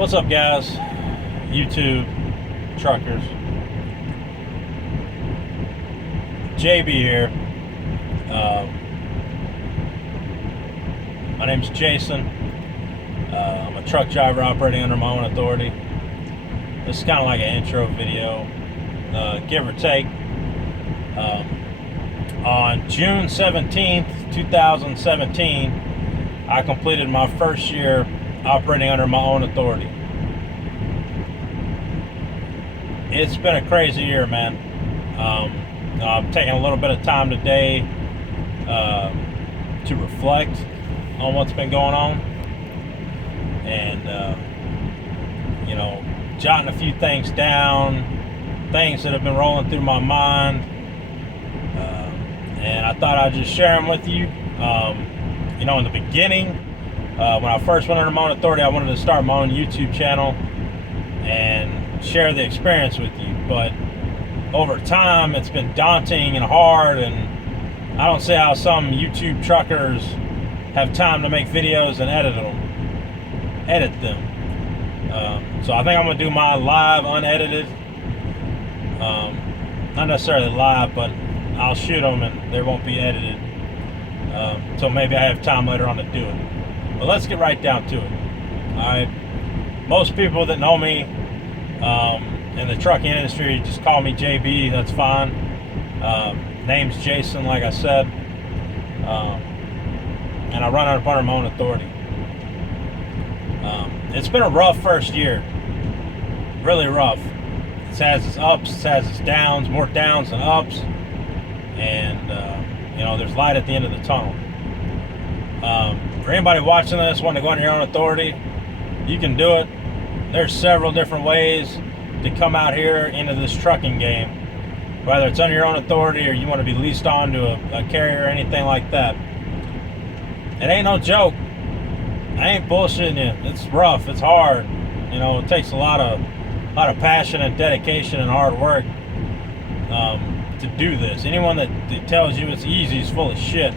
What's up, guys? YouTube truckers. JB here. My name's Jason. I'm a truck driver operating under my own authority. This is kind of like an intro video, give or take. On June 17th, 2017, I completed my first year operating under my own authority. It's been a crazy year, man. I'm taking a little bit of time today to reflect on what's been going on, and jotting a few things down, things that have been rolling through my mind, and I thought I'd just share them with you. In the beginning, when I first went under my own authority, I wanted to start my own YouTube channel and share the experience with you. But over time, it's been daunting and hard, and I don't see how some YouTube truckers have time to make videos and edit them. So I think I'm going to do my live unedited. Not necessarily live, but I'll shoot them and they won't be edited. So maybe I have time later on to do it. But let's get right down to it. Alright. Most people that know me in the trucking industry just call me JB. That's fine. Name's Jason, like I said. And I run under my own authority. It's been a rough first year. Really rough. It has its ups, it has its downs, more downs than ups. And there's light at the end of the tunnel. For anybody watching this wanting to go under your own authority, you can do it. There's several different ways to come out here into this trucking game, whether it's under your own authority or you want to be leased on to a carrier or anything like that. It ain't no joke. I ain't bullshitting you. It's rough. It's hard. It takes a lot of passion and dedication and hard work to do this. Anyone that tells you it's easy is full of shit.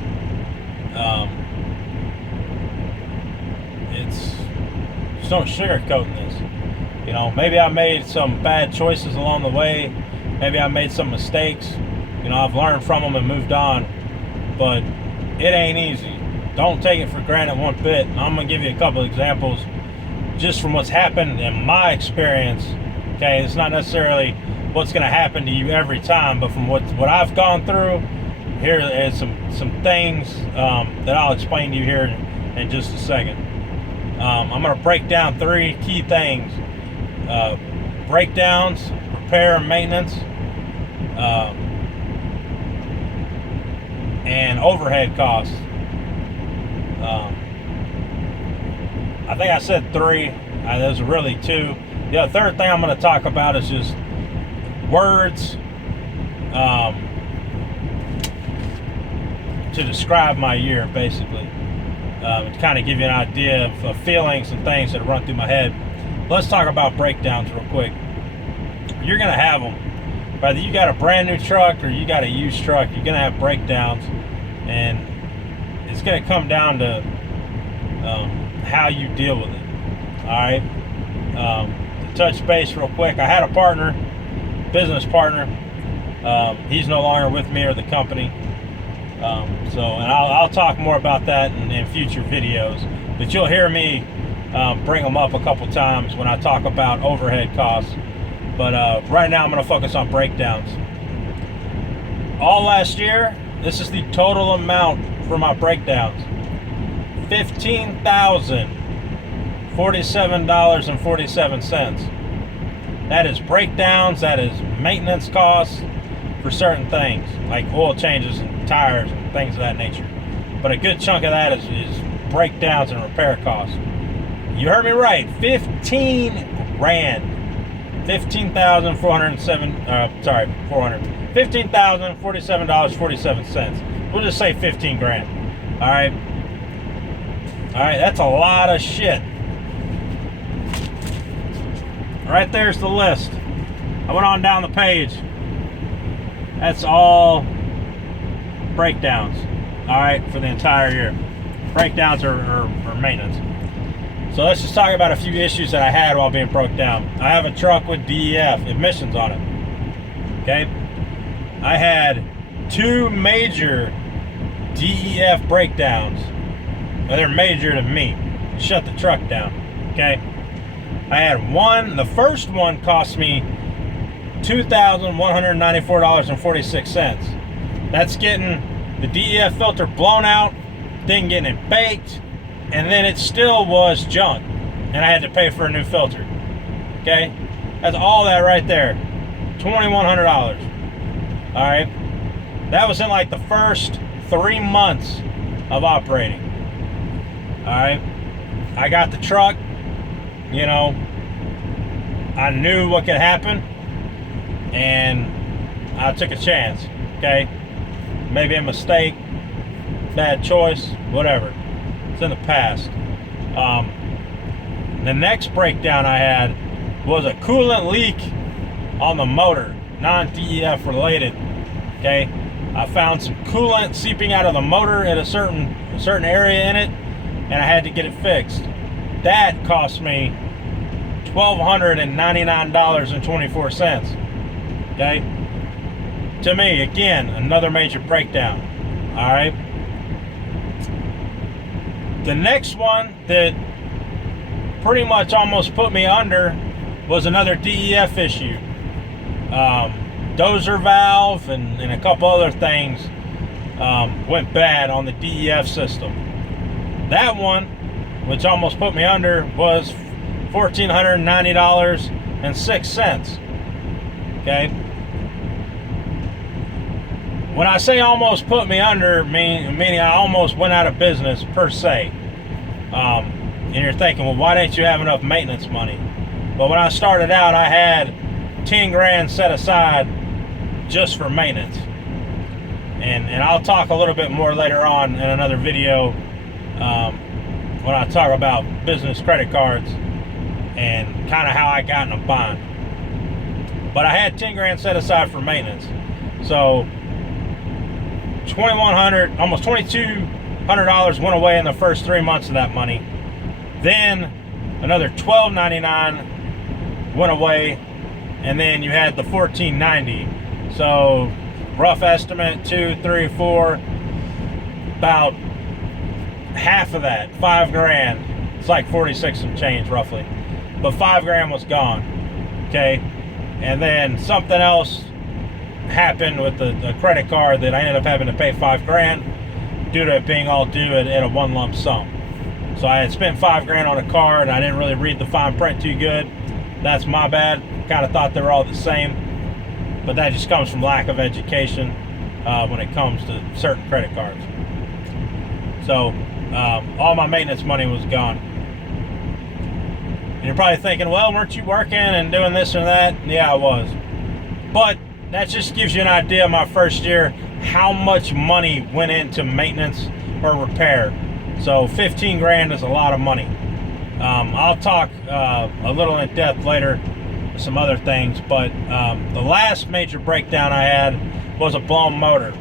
There's no sugarcoating this. Maybe I made some bad choices along the way. Maybe I made some mistakes. I've learned from them and moved on. But it ain't easy. Don't take it for granted one bit. And I'm going to give you a couple examples just from what's happened in my experience. Okay, it's not necessarily what's going to happen to you every time, but from what I've gone through, here is some things that I'll explain to you here in just a second. I'm going to break down three key things: breakdowns, repair and maintenance, and overhead costs. I think I said three. There's really two. The third thing I'm going to talk about is just words to describe my year, basically. To kind of give you an idea of feelings and things that run through my head. Let's talk about breakdowns real quick. You're going to have them. Whether you got a brand new truck or you got a used truck, you're going to have breakdowns. And it's going to come down to how you deal with it. Alright? To touch base real quick, I had a partner, business partner. He's no longer with me or the company. And I'll talk more about that in future videos. But you'll hear me bring them up a couple times when I talk about overhead costs. But right now I'm going to focus on breakdowns. All last year, this is the total amount for my breakdowns. $15,047.47. That is breakdowns, that is maintenance costs for certain things, like oil changes and tires and things of that nature. But a good chunk of that is breakdowns and repair costs. You heard me right, 15 grand. $15,047.47. We'll just say 15 grand. Alright, that's a lot of shit. Right there's the list. I went on down the page. That's all breakdowns. Alright, for the entire year. Breakdowns or maintenance. So let's just talk about a few issues that I had while being broke down. I have a truck with DEF emissions on it. Okay, I had 2 major DEF breakdowns. Well, they're major to me. Shut the truck down. Okay, I had one. The first one cost me $2,194.46. That's getting the DEF filter blown out, then getting it baked, and then it still was junk, and I had to pay for a new filter. Okay, that's all that right there, $2,100. All right, that was in like the first 3 months of operating. All right, I got the truck. You know, I knew what could happen, and I took a chance. Okay, maybe a mistake, bad choice, whatever. It's in the past. The next breakdown I had was a coolant leak on the motor, non-DEF related. Okay, I found some coolant seeping out of the motor at a certain area in it, and I had to get it fixed. That cost me $1,299.24. Okay, to me, again, another major breakdown. All right. The next one that pretty much almost put me under was another DEF issue. Dozer valve and a couple other things went bad on the DEF system. That one, which almost put me under, was $1,490.06. Okay. When I say almost put me under, meaning I almost went out of business per se. And you're thinking, well, why didn't you have enough maintenance money? Well, when I started out, I had 10 grand set aside just for maintenance. And I'll talk a little bit more later on in another video when I talk about business credit cards and kind of how I got in a bind. But I had 10 grand set aside for maintenance. So $2,100, almost $2,200 went away in the first 3 months of that money. Then another $1,299 went away, and then you had the $1,490. So rough estimate, 2, 3, 4, about half of that, 5 grand. It's like 46 some change roughly, but 5 grand was gone. Okay, and then something else happened with the credit card that I ended up having to pay 5 grand due to it being all due at a one lump sum. So I had spent 5 grand on a card, and I didn't really read the fine print too good. That's my bad. Kind of thought they were all the same, but that just comes from lack of education when it comes to certain credit cards. So all my maintenance money was gone. And you're probably thinking, well, weren't you working and doing this or that? Yeah, I was. But that just gives you an idea of my first year, how much money went into maintenance or repair. So 15 grand is a lot of money. I'll talk a little in depth later with some other things, but the last major breakdown I had was a blown motor.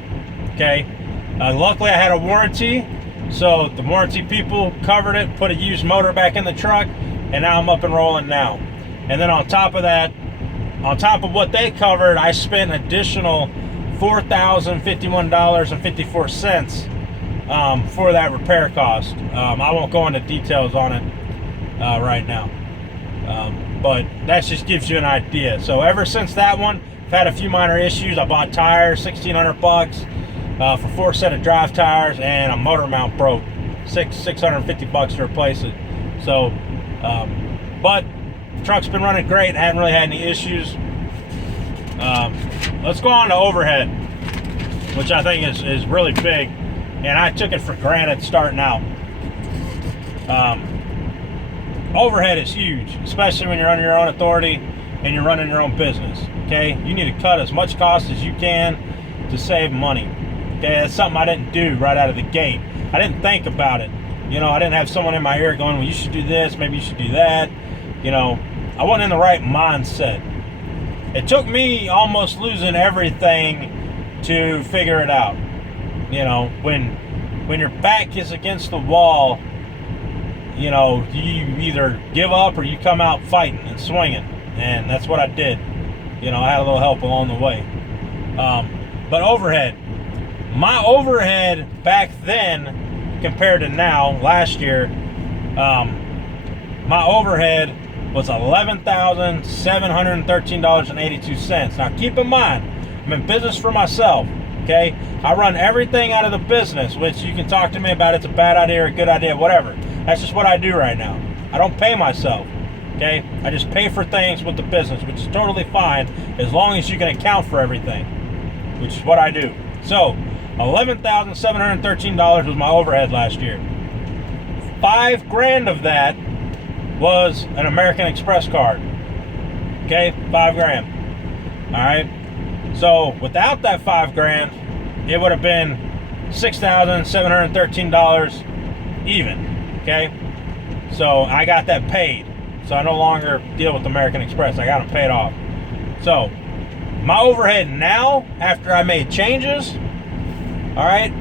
Okay, luckily I had a warranty, so the warranty people covered it, put a used motor back in the truck, and now I'm up and rolling now. And then on top of that, on top of what they covered, I spent an additional $4,051.54 for that repair cost. I won't go into details on it right now, but that just gives you an idea. So ever since that one, I've had a few minor issues. I bought tires, $1,600 for 4 set of drive tires, and a motor mount broke, $650 to replace it. So but the truck's been running great. I haven't really had any issues. Let's go on to overhead, which I think is really big, and I took it for granted starting out. Overhead is huge, especially when you're under your own authority and you're running your own business. Okay, you need to cut as much cost as you can to save money. Okay, that's something I didn't do right out of the gate. I didn't think about it. You know, I didn't have someone in my ear going, well, you should do this, maybe you should do that. You know, I wasn't in the right mindset. It took me almost losing everything to figure it out. You know, when your back is against the wall, you know, you either give up or you come out fighting and swinging. And that's what I did. You know, I had a little help along the way. But overhead. My overhead back then compared to now, last year, my overhead was $11,713.82. Now keep in mind, I'm in business for myself, okay? I run everything out of the business, which you can talk to me about it's a bad idea or a good idea, whatever. That's just what I do right now. I don't pay myself, okay? I just pay for things with the business, which is totally fine as long as you can account for everything, which is what I do. So, $11,713 was my overhead last year. $5,000 of that was an American Express card. Okay, $5,000. All right. So without that $5,000, it would have been $6,713 even. Okay. So I got that paid. So I no longer deal with American Express. I got them paid off. So my overhead now, after I made changes, all right,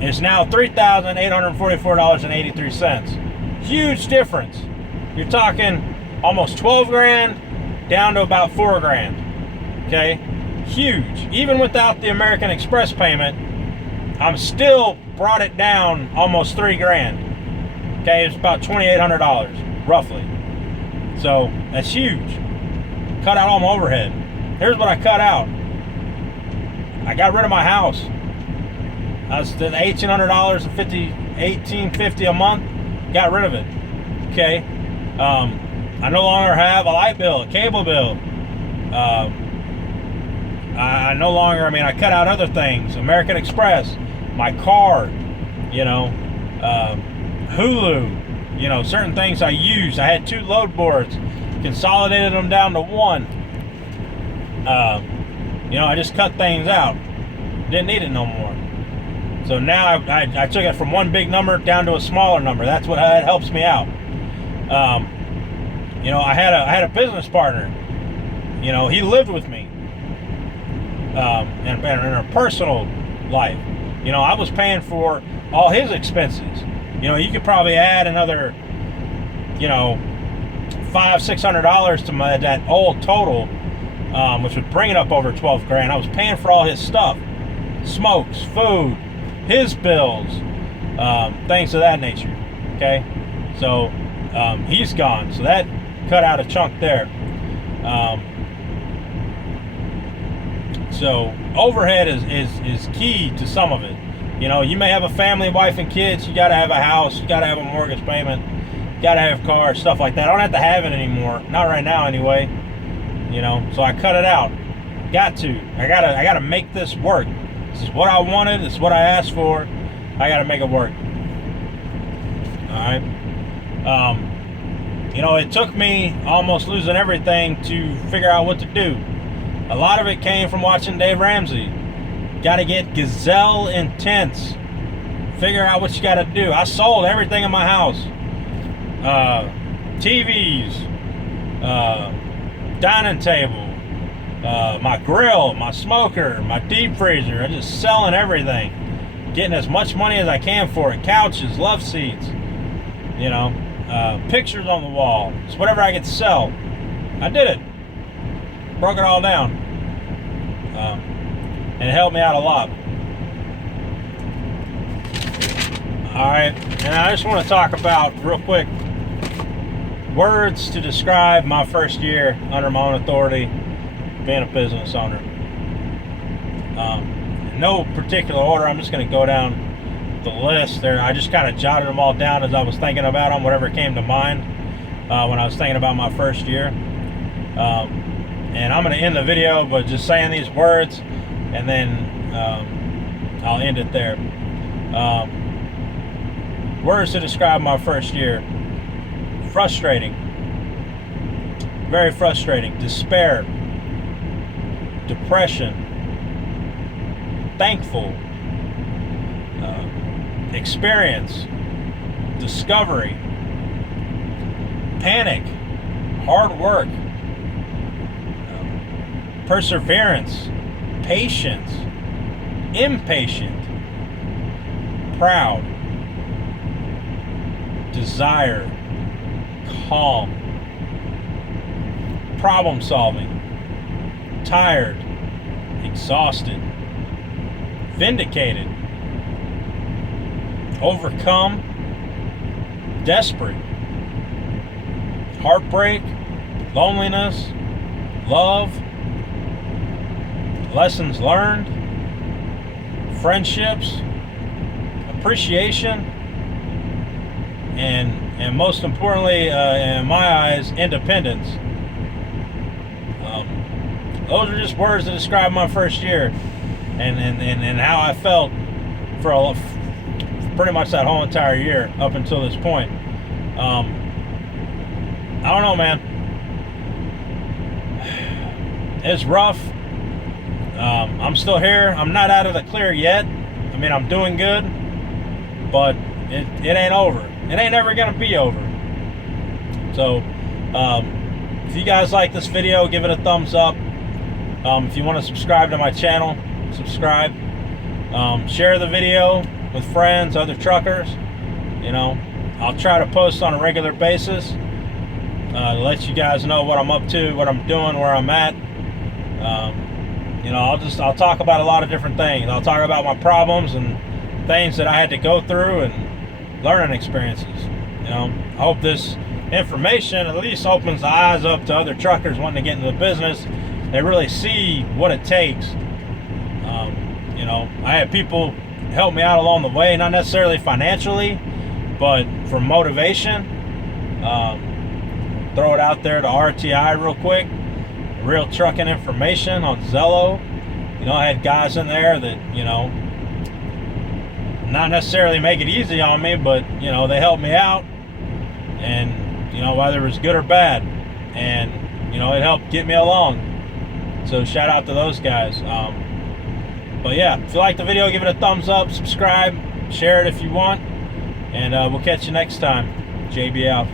is now $3,844.83. Huge difference. You're talking almost 12 grand down to about 4 grand. Okay, huge. Even without the American Express payment, I'm still brought it down almost 3 grand. Okay, it's about $2,800 roughly. So that's huge. Cut out all my overhead. Here's what I cut out. I got rid of my house. I was at $1,850 a month. Got rid of it. Okay. I no longer have a light bill, a cable bill. I no longer. I mean, I cut out other things. American Express, my card. You know, Hulu. You know, certain things I used. I had 2 load boards. Consolidated them down to 1. You know, I just cut things out. Didn't need it no more. So now I took it from one big number down to a smaller number. That's what that helps me out. You know, I had a business partner. You know, he lived with me in a personal life. You know, I was paying for all his expenses. You know, you could probably add another, you know, $500-600 to that old total, which would bring it up over 12 grand. I was paying for all his stuff, smokes, food, his bills, things of that nature. Okay, so he's gone, so that cut out a chunk there. So overhead is key to some of it. You know, you may have a family, wife and kids. You got to have a house. You got to have a mortgage payment. You got to have cars, stuff like that. I don't have to have it anymore. Not right now, anyway. You know, so I cut it out. Got to. I gotta make this work. This is what I wanted. This is what I asked for. I got to make it work. All right. You know, it took me almost losing everything to figure out what to do. A lot of it came from watching Dave Ramsey. Got to get gazelle intense. Figure out what you got to do. I sold everything in my house. TVs, dining table, my grill, my smoker, my deep freezer. I'm just selling everything. Getting as much money as I can for it. Couches, love seats, you know, pictures on the wall. It's whatever I could sell. I did it. Broke it all down. And it helped me out a lot. Alright, and I just want to talk about, real quick, words to describe my first year under my own authority, being a business owner. In no particular order, I'm just going to go down the list there. I just kind of jotted them all down as I was thinking about them, whatever came to mind when I was thinking about my first year. And I'm going to end the video by just saying these words, and then I'll end it there. Words to describe my first year. Frustrating. Very frustrating. Despair. Depression. Thankful. Experience. Discovery. Panic. Hard work. Perseverance. Patience. Impatient. Proud. desire, calm, problem solving, tired, exhausted, vindicated, overcome, desperate, heartbreak, loneliness, love, lessons learned, friendships, appreciation, and most importantly, in my eyes, independence. Those are just words to describe my first year, and how I felt for pretty much that whole entire year up until this point. I don't know, man. It's rough. I'm still here. I'm not out of the clear yet. I mean, I'm doing good, but it ain't over. It ain't ever gonna be over. So, if you guys like this video, give it a thumbs up. If you want to subscribe to my channel, subscribe. Share the video with friends, other truckers. You know, I'll try to post on a regular basis to let you guys know what I'm up to, what I'm doing, where I'm at. You know, I'll talk about a lot of different things. I'll talk about my problems and things that I had to go through and learning experiences. You know, I hope this information at least opens the eyes up to other truckers wanting to get into the business. They really see what it takes. You know, I had people help me out along the way, not necessarily financially, but for motivation. Throw it out there to RTI real quick. Real Trucking Information on Zello. You know, I had guys in there that, you know, not necessarily make it easy on me, but, you know, they helped me out. And, you know, whether it was good or bad. And, you know, it helped get me along. So shout out to those guys. But yeah, if you like the video, give it a thumbs up, subscribe, share it if you want. And we'll catch you next time. JB out.